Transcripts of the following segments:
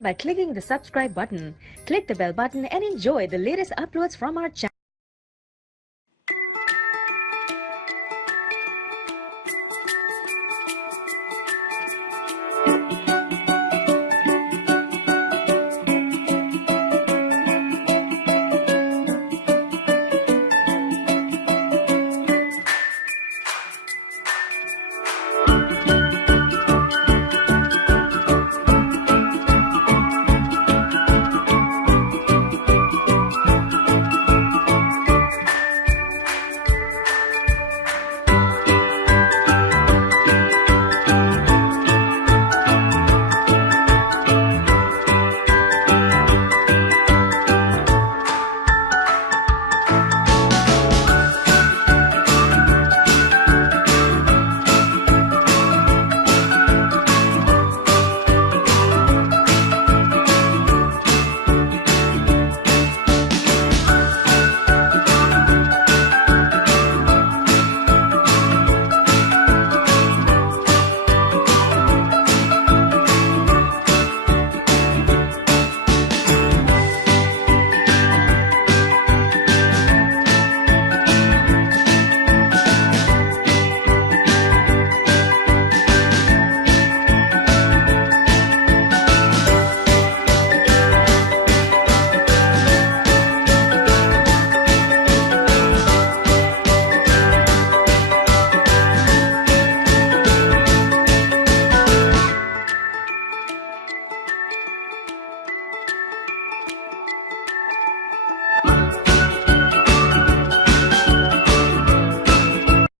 By clicking the subscribe button, click the bell button and enjoy the latest uploads from our channel.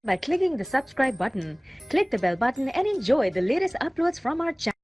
By clicking the subscribe button, click the bell button and enjoy the latest uploads from our channel.